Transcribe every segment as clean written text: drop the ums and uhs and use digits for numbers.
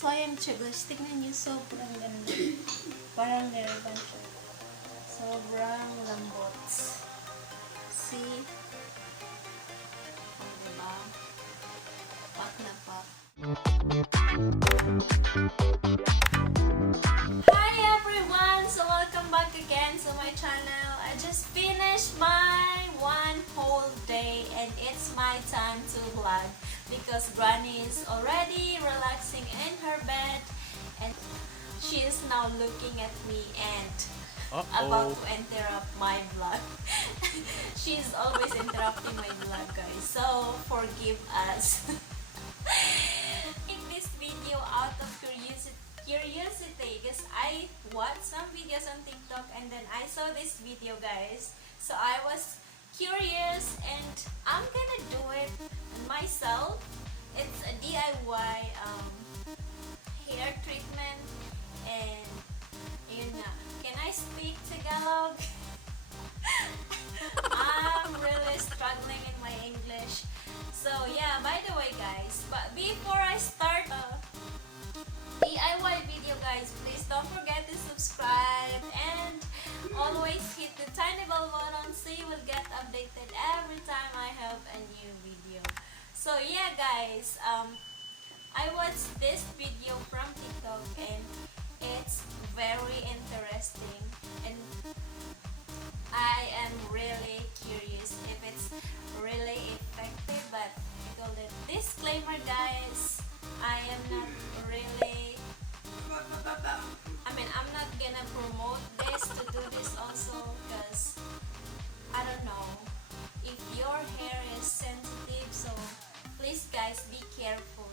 So, ayan siya guys. Tignan niyo, sobrang ganda. Parang Rebond siya. Sobrang lambot. See? Oh, diba? Pak na pak. Hi everyone! So, welcome back again to my channel. I just finished my one whole day and it's my time to vlog because Granny is already relaxing in her bed and she is now looking at me and about to interrupt my vlog. She's always interrupting my vlog, guys, so forgive us. Make this video out of curiosity because I watched some videos on TikTok and then I saw this video, guys, so I was curious and I'm gonna do it myself. It's a DIY hair treatment and yun na. Can I speak Tagalog? I'm really struggling in my English. So yeah, by the way guys, but before I start DIY video, guys, please don't forget to subscribe and always hit the tiny bell button so you will get updated every time I have a new video. So yeah guys, I watched this video from TikTok and it's very interesting and I am really curious if it's really effective, but I told it, disclaimer guys, I am not really, I'm not gonna promote this to do this also because I don't know if your hair is sensitive, so please guys be careful.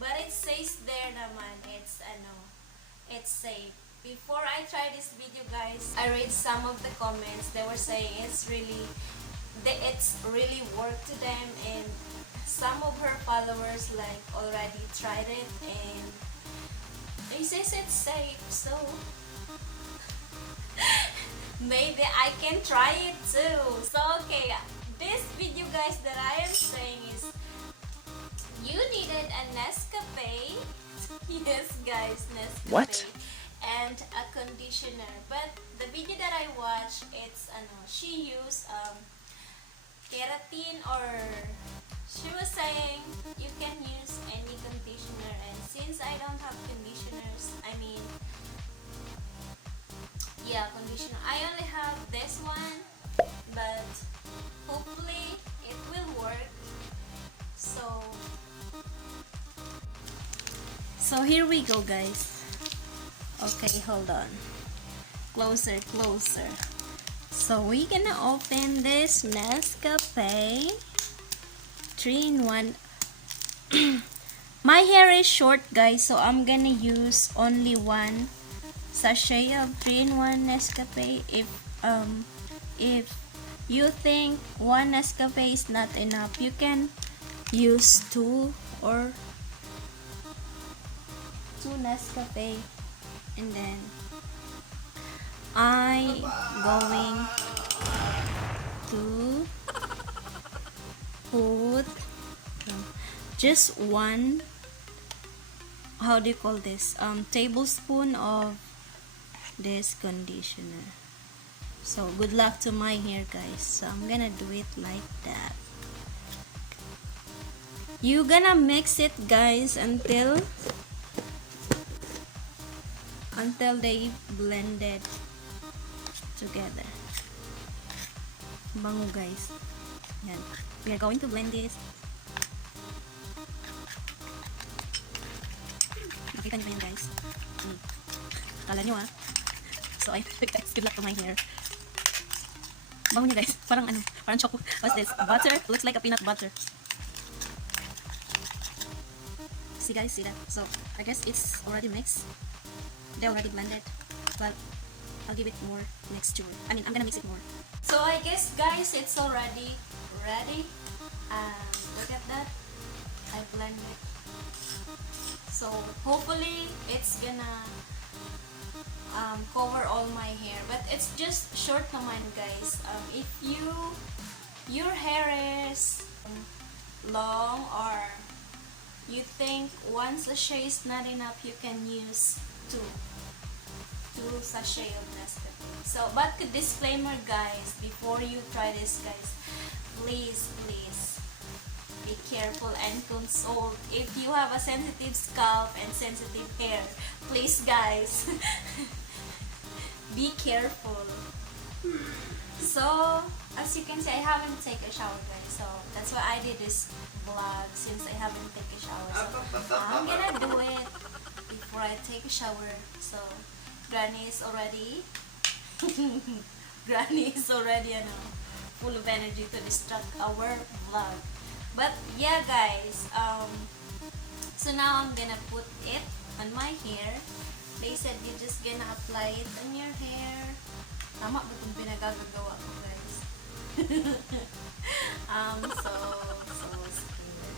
But it says there naman, it's safe. Before I try this video guys, I read some of the comments. They were saying it's really worked to them and some of her followers like already tried it and they says it's safe, so maybe I can try it too. So okay, this video guys that I am saying is you needed a Nescafe. Yes guys, Nescafe. What? And a conditioner. But the video that I watched, it's she used keratin, or she was saying you can use any conditioner, and since I don't have conditioners, conditioner, I only have this one, but hopefully it will work. So here we go guys. Okay, hold on. Closer. So we're gonna open this Nescafe 3-in-1. My hair is short guys, so I'm gonna use only one sachet of 3-in-1 Nescafe. If you think one Nescafe is not enough, you can use two Nescafe. And then I'm going to put just one, how do you call this, tablespoon of this conditioner. So good luck to my hair guys. So I'm gonna do it like that. You gonna mix it guys until they blended together. Bango guys. Yan. We are going to blend this. Nakita nyo ba yan guys? Kala nyo ah. So I guys, good luck to my hair. Bango niya guys. Parang choco. What's this? Butter? Looks like a peanut butter. See guys, see that? So I guess it's already mixed. They already blended, but I'll give it more mixture. I'm gonna mix it more. So I guess guys, it's already ready. Look at that. I blend it. So hopefully it's gonna cover all my hair, but it's just short naman guys. If your hair is long or you think one sachet is not enough, you can use two sachet of Nescafe. So, but disclaimer guys, before you try this guys, please be careful and consult if you have a sensitive scalp and sensitive hair. Please guys, be careful. So, as you can see, I haven't taken a shower guys, so that's why I did this vlog since I haven't taken a shower. So, I'm gonna do it before I take a shower. So, Granny is already full of energy to distract our vlog. But yeah guys, so now I'm gonna put it on my hair. They said you're just gonna apply it on your hair. Tama ba itong pinagagagawa ko guys? So scared.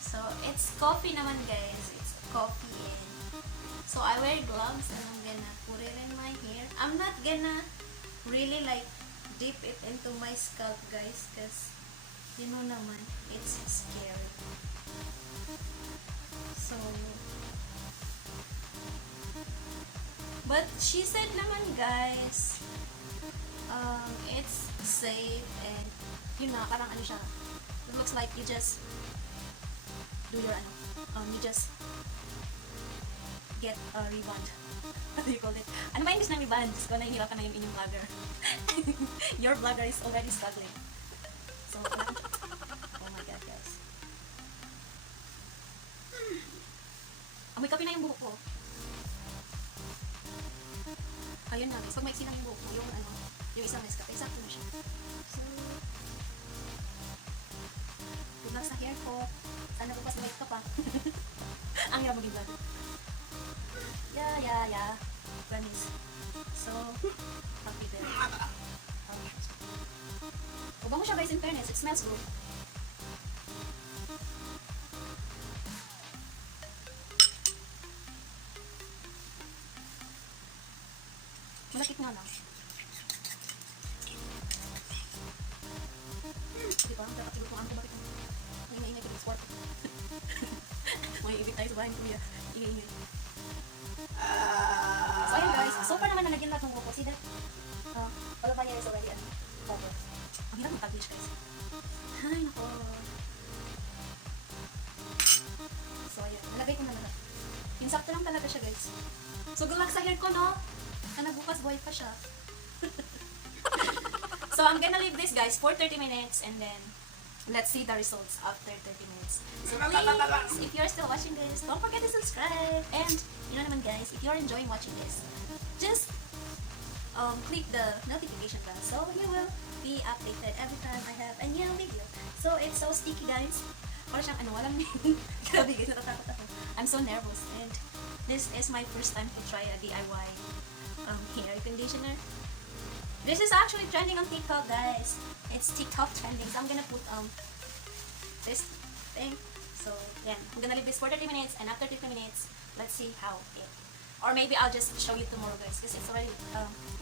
So it's coffee naman guys. It's coffee and so I wear gloves and I'm gonna put it in my hair. I'm not gonna really like dip it into my scalp guys, cause you know naman, it's scary. So, but she said naman guys, it's safe and yun na, parang ano siya, it looks like you just do your you just get a rebond. What do you call it? Ano ba yung English ng rebond? Diyos ko, nahihirapan na yung inyong vlogger. Your vlogger is already struggling. So, oh my god guys. Amoy kape na yung buhok ko. Ayun na guys, pag maiksi lang yung buhok ko, yung isang Nescafe, sakto na siya. So, good luck sa hair ko. Sana bukas may ka pa. Ang hirap mag-vlog. Yeah. Promise. So, happy there. Bango siya guys, in fairness. It smells good. Malakit nga lang. Diba? Dapat siguro kung ano bakit ingay-ingay ko sport. May ibig tayo sa bahay ni Kuya. Ingay-ingay. So ayun guys, so far naman nalagyan lahat ng buko. See that? All of my hair is already covered. Ang hirap mag-taglish guys. Ay nako. So ayun, nalagay ko na lahat. Insakto lang talaga siya guys. So good luck sa hair ko no? Sana bukas buhay pa siya. So I'm gonna leave this guys for 30 minutes and then let's see the results after 30 minutes. So please, if you're still watching this, don't forget to subscribe. And you know naman guys, if you're enjoying watching this, just click the notification bell so you will be updated every time I have a new video. So it's so sticky guys. Parang siyang walang grabe guys, natatakot ako. I'm so nervous and this is my first time to try a DIY hair conditioner. This is actually trending on TikTok guys. It's TikTok trending. So I'm gonna put this thing. So yeah, I'm gonna leave this for 30 minutes and after 30 minutes, let's see how it. Or maybe I'll just show you tomorrow guys because it's already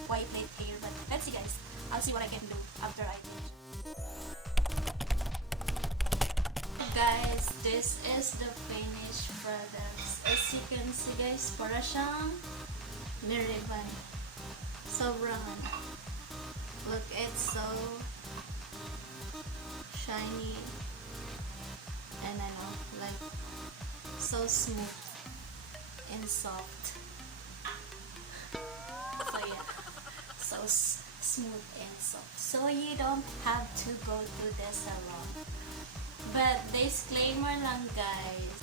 quite late here. But let's see guys. I'll see what I can do after I finish. Guys, this is the finished products. As you can see guys, para siyang Rebond. Sobrang look, it's so shiny and like so smooth and soft. So yeah, so smooth and soft. So you don't have to go to the salon. But disclaimer lang guys,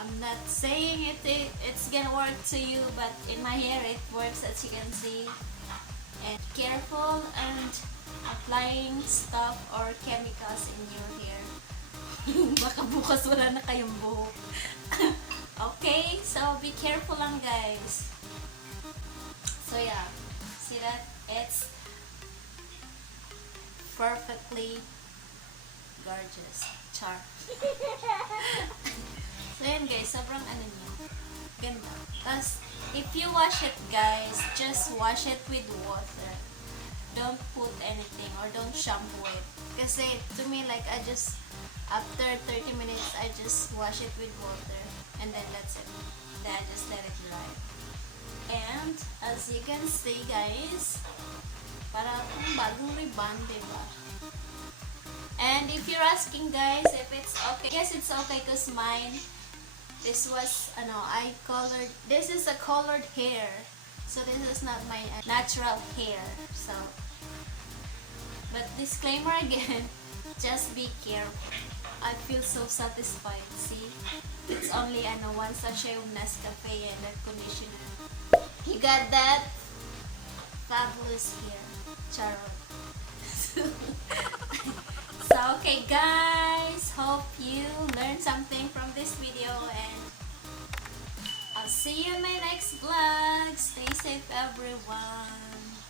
I'm not saying it's gonna work to you, but in my hair it works as you can see. And careful and applying stuff or chemicals in your hair. Baka bukas wala na kayong buhok. Okay, so be careful lang guys. So yeah, see that? It's perfectly gorgeous. Char. So yan guys, sobrang niya. Ganda. Tapos, if you wash it guys, just wash it with water. Don't put anything or don't shampoo it. Kasi to me like I After 30 minutes, I just wash it with water. And then that's it. Then I just let it dry. And as you can see guys, para akong bagong Rebond, diba? And if you're asking guys if it's okay, yes it's okay because mine, this was, I colored, this is a colored hair. So this is not my natural hair. So, but disclaimer again, just be careful. I feel so satisfied. See? It's only one sachet of Nescafe and a conditioner. You got that? Fabulous hair. CHARROT. So, okay guys. Hope you learned something from this video and I'll see you in my next vlog. Stay safe everyone.